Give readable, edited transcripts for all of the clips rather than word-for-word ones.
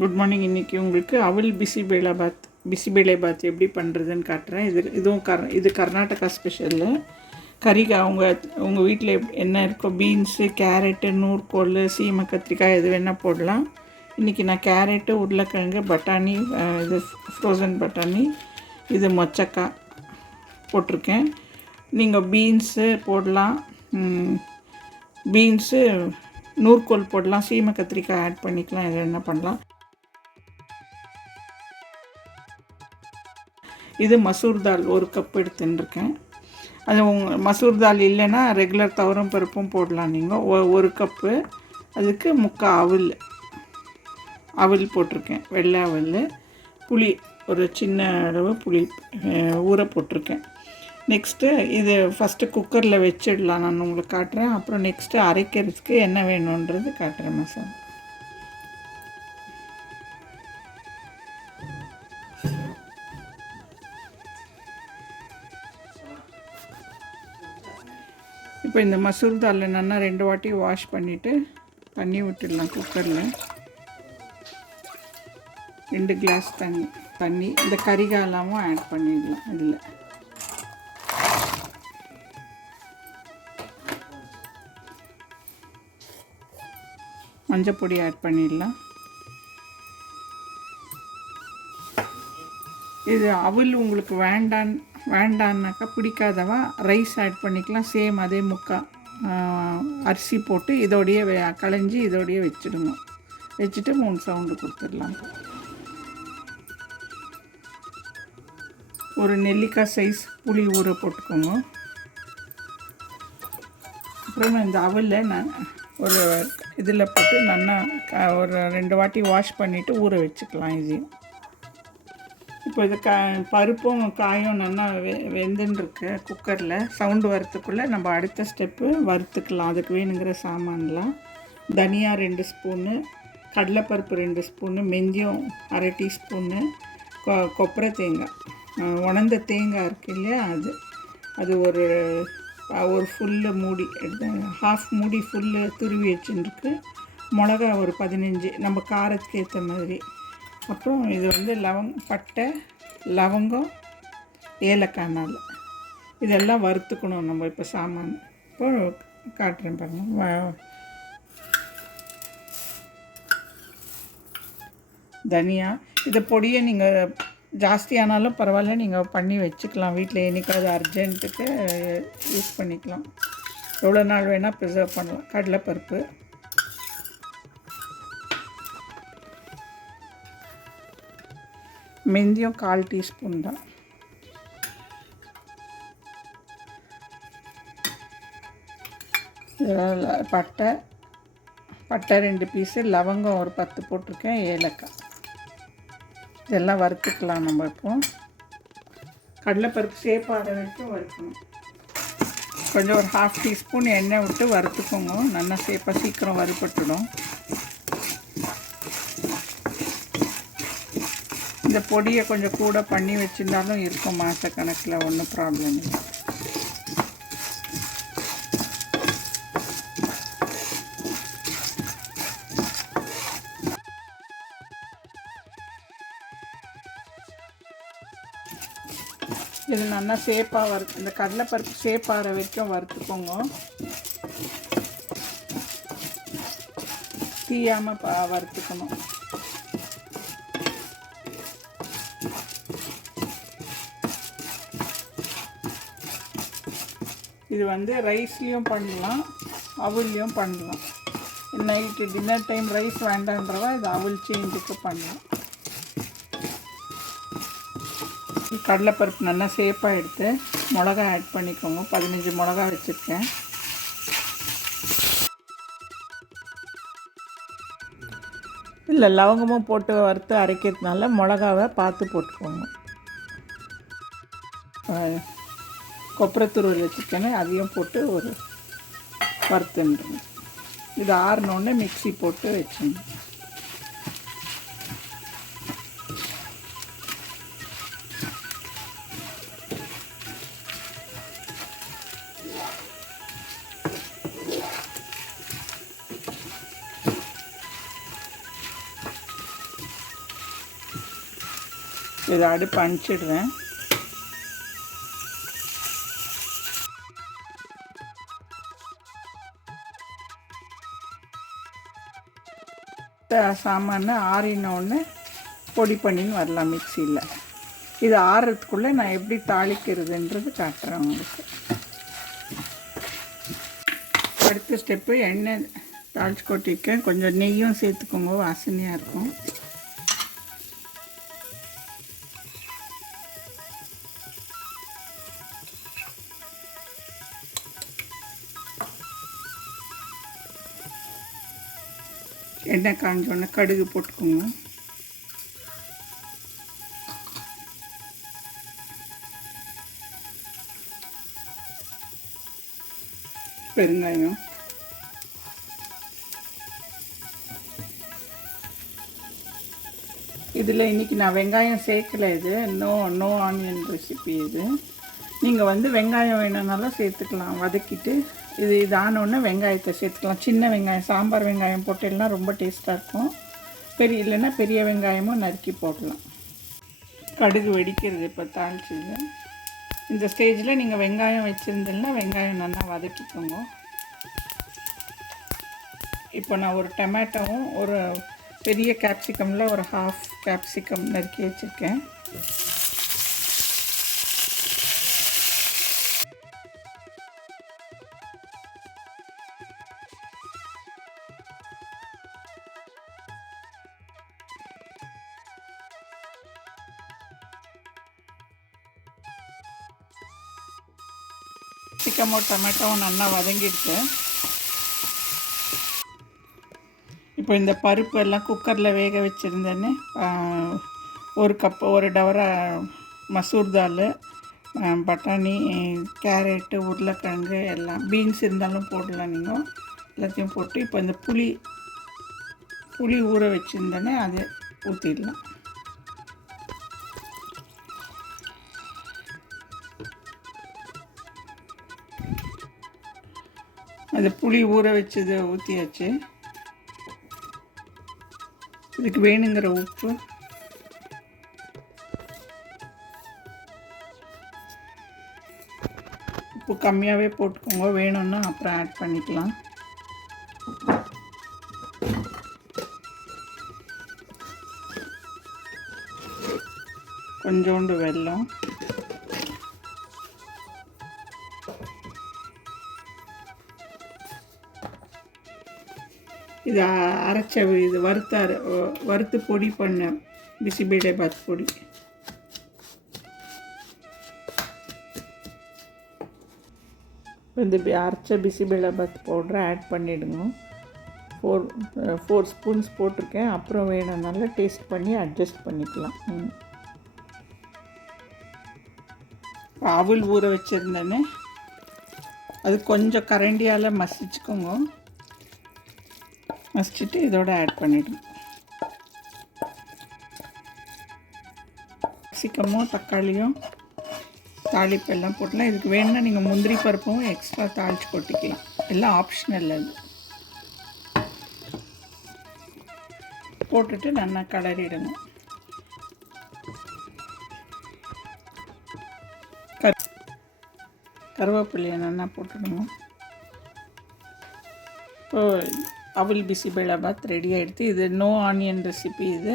Good morning. இன்றைக்கி உங்களுக்கு அவல் பிசிபேளாபாத் எப்படி பண்ணுறதுன்னு காட்டுறேன். இது கர்நாடகா ஸ்பெஷல்லு. கறிக்காய் உங்கள் வீட்டில் என்ன இருக்கோ, பீன்ஸு, கேரட்டு, நூற்கோல், சீமை கத்திரிக்காய் எது வேணால் போடலாம். இன்றைக்கி நான் கேரட்டு, உருளைக்கிழங்கு, பட்டாணி, இது ஃப்ரோசன் பட்டாணி, இது மொச்சக்காய் போட்டிருக்கேன். நீங்கள் பீன்ஸு போடலாம், பீன்ஸு நூற்கோல் போடலாம், சீமை கத்திரிக்காய் ஆட் பண்ணிக்கலாம், எது என்ன பண்ணலாம். இது மசூர் தால் 1 கப் எடுத்துட்டுருக்கேன். அது மசூர் தால் இல்லைன்னா ரெகுலர் துவரம் பருப்பும் போடலாம். நீங்கள் 1 கப்பு, அதுக்கு 3/4 அவல் போட்டிருக்கேன், வெள்ளை அவல். புளி ஒரு சின்ன அளவு புளி ஊற போட்டிருக்கேன். நெக்ஸ்ட்டு இது ஃபஸ்ட்டு குக்கரில் வச்சிடலாம், நான் உங்களுக்கு காட்டுறேன். அப்புறம் நெக்ஸ்ட்டு அரைக்கிறதுக்கு என்ன வேணுன்றது காட்டுறேன். மசாலா இப்போ இந்த மசூர் தாலில் நல்லா 2 வாட்டி வாஷ் பண்ணிவிட்டு தண்ணி விட்டுடலாம். குக்கரில் 2 கிளாஸ் தண்ணி இந்த கறிகாலாமும் ஆட் பண்ணிடலாம். இதில் மஞ்சள் பொடி ஆட் பண்ணிடலாம். இது அவல் உங்களுக்கு வேண்டான்னாக்கா, பிடிக்காதவா ரைஸ் ஆட் பண்ணிக்கலாம். சேம் அதே அரிசி போட்டு இதோடையே களைஞ்சி இதோடையே வச்சுடுங்க. வச்சுட்டு 3 சவுண்டு கொடுத்துடலாம். ஒரு நெல்லிக்காய் சைஸ் புளி ஊற போட்டுக்கோங்க. அப்புறம் இந்த அவலில் நான் ஒரு இதில் போட்டு நல்லா ஒரு 2 வாட்டி வாஷ் பண்ணிவிட்டு ஊற வச்சுக்கலாம். இதையும் இப்போ இது பருப்பும் காயும் நல்லா வெந்துட்டுருக்கு. குக்கரில் சவுண்டு வரத்துக்குள்ளே நம்ம அடுத்த ஸ்டெப்பு வறுத்துக்கலாம். அதுக்கு வேணுங்கிற சாமான்லாம்: தனியா 2 ஸ்பூனு, கடலைப்பருப்பு 2 ஸ்பூனு, வெந்தயம் 1/2 டீஸ்பூனு, கொப்பரை தேங்காய், உணர்ந்த தேங்காய் இருக்குது இல்லையா, அது ஒரு ஃபுல்லு மூடி எடுத்து, ஹாஃப் மூடி ஃபுல்லு துருவி வச்சுருக்கு. மிளகா ஒரு 15, நம்ம காரத்துக்கு ஏற்ற மாதிரி. அப்புறம் இது பட்டை, லவங்கம், ஏலக்காய் நாள், இதெல்லாம் வறுத்துக்கணும் நம்ம. இப்போ சாமான் இப்போ காட்டுறேன் பாருங்கள். தனியா இதை பொடியை நீங்கள் ஜாஸ்தியானாலும் பரவாயில்ல, நீங்கள் பண்ணி வச்சுக்கலாம். வீட்டில் என்னைக்காவது அர்ஜென்ட்டுக்கு யூஸ் பண்ணிக்கலாம். எவ்வளோ நாள் வேணால் ப்ரிசர்வ் பண்ணலாம். கடலைப்பருப்பு, வெந்தயம் 1/4 டீஸ்பூன் தான். பட்டை 2 பீஸு, லவங்கம் ஒரு 10 போட்டிருக்கேன், ஏலக்காய். இதெல்லாம் வறுத்துக்கலாம் நம்ம. இப்போ கடலைப்பருப்பு சேப்பாகிற வரைக்கும் வறுக்கணும். கொஞ்சம் ஒரு 1/2 டீஸ்பூன் எண்ணெய் விட்டு வறுத்துக்கோங்க. நல்லா சேப்பாக சீக்கிரம் வறுபட்டுடும். இந்த பொடியை கொஞ்சம் கூட பண்ணி வச்சுருந்தாலும் இருக்கும் மாதக்கணக்கில், ஒன்றும் ப்ராப்ளம் இல்லை. இது நல்லா சேப்பாக இந்த கடலைப்பருப்பு சேப்பாகிற வரைக்கும் வறுத்துக்கோங்க. தீயாமல் வறுத்துக்கணும். இது ரைஸ்லேயும் பண்ணலாம், அவல்லையும் பண்ணலாம். நைட்டு டின்னர் டைம் ரைஸ் வேண்டான்றவா இது அவல் சேஞ்சுக்கு பண்ணலாம். கடலைப்பருப்பு நல்லா சேப்பாக எடுத்து மிளகா ஆட் பண்ணிக்கோங்க. 15 மிளகா வச்சுருக்கேன். இல்லை, லவங்கமும் போட்டு வறுத்து அரைக்கிறதுனால மிளகாவை பார்த்து போட்டுக்கோங்க. கொப்பரை துருவல் வச்சுருக்கேன்னு அதையும் போட்டு ஒரு வறுத்துண்டுங்க. இது ஆறினோடனே மிக்ஸி போட்டு வச்சுங்க. இதை அடுப்பு அணைச்சிடுறேன். சாமான் ஆறினோடனே பொடி பண்ணின்னு வரலாம் மிக்சியில். இது ஆறுறதுக்குள்ளே நான் எப்படி தாளிக்கிறதுன்றது காட்டுறேன் உங்களுக்கு. அடுத்த ஸ்டெப்பு எண்ணெய் தாளிச்சு கொட்டிருக்கேன். கொஞ்சம் நெய்யும் சேர்த்துக்கோங்க, வாசனையாக இருக்கும். எண்ணெய் காஞ்சோடனே கடுகு போட்டுக்கோங்க. பெருங்காயம், இதில் இன்றைக்கி நான் வெங்காயம் சேர்க்கலை. இது நோ ஆனியன் ரெசிபி. இது நீங்கள் வெங்காயம் வேணும்னாலும் சேர்த்துக்கலாம். வதக்கிட்டு இது ஆனோடனே வெங்காயத்தை சேர்த்துக்கலாம். சின்ன வெங்காயம், சாம்பார் வெங்காயம் போட்டேன்னா ரொம்ப டேஸ்ட்டாக இருக்கும். இல்லைன்னா பெரிய வெங்காயமும் நறுக்கி போடலாம். கடுகு வெடிக்கிறது இப்போ தாளிச்சது. இந்த ஸ்டேஜில் நீங்கள் வெங்காயம் வச்சுருந்தீங்கன்னா வெங்காயம் நல்லா வதக்கிக்கோங்க. இப்போ நான் ஒரு டொமேட்டோவும் ஒரு பெரிய கேப்சிகமில் ஒரு ஹாஃப் கேப்சிகம் நறுக்கி வச்சுருக்கேன். கேப்சிகமும் டொமேட்டோவும் நல்லா வதங்கிடுச்சு. இப்போ இந்த பருப்பு எல்லாம் குக்கரில் வேக வச்சுருந்தேன்னு ஒரு கப்பு, ஒரு டவரா மசூர் தால், பட்டாணி, கேரட்டு, உருளைக்கிழங்கு எல்லாம், பீன்ஸ் இருந்தாலும் போடலாம். நீங்கள் எல்லாத்தையும் போட்டு இப்போ இந்த புளி ஊற வச்சுருந்தேன்னே அதை ஊற்றிடலாம். அது புளி ஊற வச்சதை ஊற்றியாச்சு. இதுக்கு வேணுங்கிற உப்பு, உப்பு கம்மியாகவே போட்டுக்கோங்க, வேணும்னா அப்புறம் ஆட் பண்ணிக்கலாம். கொஞ்சோண்டு வெல்லம், இது அரைச்ச, இது வறுத்து பொடி பண்ண பிசிபேலாபாத் பொடி. இந்த அரைச்ச பிசிபேலாபாத் பவுடரை ஆட் பண்ணிவிடுங்க. 4 ஸ்பூன்ஸ் போட்டிருக்கேன். அப்புறம் வேணும்னால டேஸ்ட் பண்ணி அட்ஜஸ்ட் பண்ணிக்கலாம். அவல் ஊற வச்சுருந்தேன்னு அது கொஞ்சம் கரண்டியால் மசிச்சுக்கோங்க. மசிச்சுட்டு இதோட ஆட் பண்ணிவிடுங்க. கேப்சிகமும் தக்காளியும் தாளிப்பெல்லாம் போட்டலாம். இதுக்கு வேணுன்னா நீங்கள் முந்திரி பருப்பும் எக்ஸ்ட்ரா தாளித்து கொட்டிக்கலாம். எல்லாம் ஆப்ஷனல். அது போட்டுட்டு நல்லா கலரிடுங்க. கருவேப்பிலையை நல்லா போட்டுடுங்க. இப்போ அவல் பிசிபேலாபாத் ரெடி ஆகிடுது. இது நோ ஆனியன் ரெசிபி. இது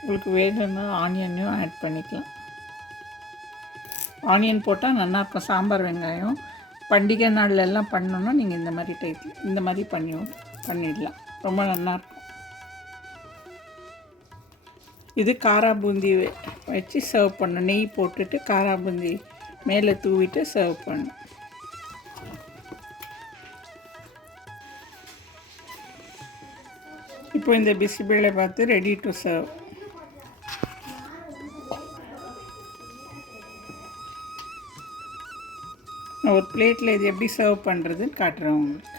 உங்களுக்கு வேணும்னா ஆனியனையும் ஆட் பண்ணிக்கலாம். ஆனியன் போட்டால் நல்லாயிருக்கும். சாம்பார் வெங்காயம் பண்டிகை நாளில் எல்லாம் பண்ணோன்னா நீங்கள் இந்த மாதிரி பண்ணிடலாம். ரொம்ப நல்லாயிருக்கும். இது காரா பூந்தி வச்சு சர்வ் பண்ணணும். நெய் போட்டுட்டு காரா பூந்தி மேலே தூவிட்டு சர்வ் பண்ணணும். இப்போ இந்த பிசிபேலாபாத் ரெடி டு சர்வ். நான் ஒரு பிளேட்டில் இது எப்படி சர்வ் பண்ணுறதுன்னு காட்டுறேன் உங்களுக்கு.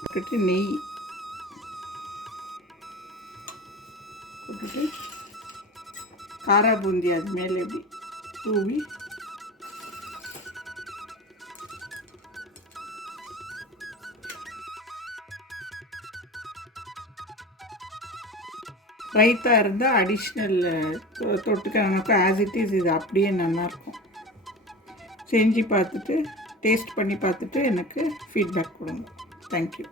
போட்டுட்டு நெய் போட்டுட்டு காரா பூந்தி அது மேலே எப்படி தூவி ரைத்தா இருந்தால் அடிஷ்னல் தொட்டுக்க நமக்கு ஆஸ் இட் இஸ் இது அப்படியே நல்லாயிருக்கும். செஞ்சு பார்த்துட்டு டேஸ்ட் பண்ணி பார்த்துட்டு எனக்கு ஃபீட்பேக் கொடுங்க. தேங்க்யூ.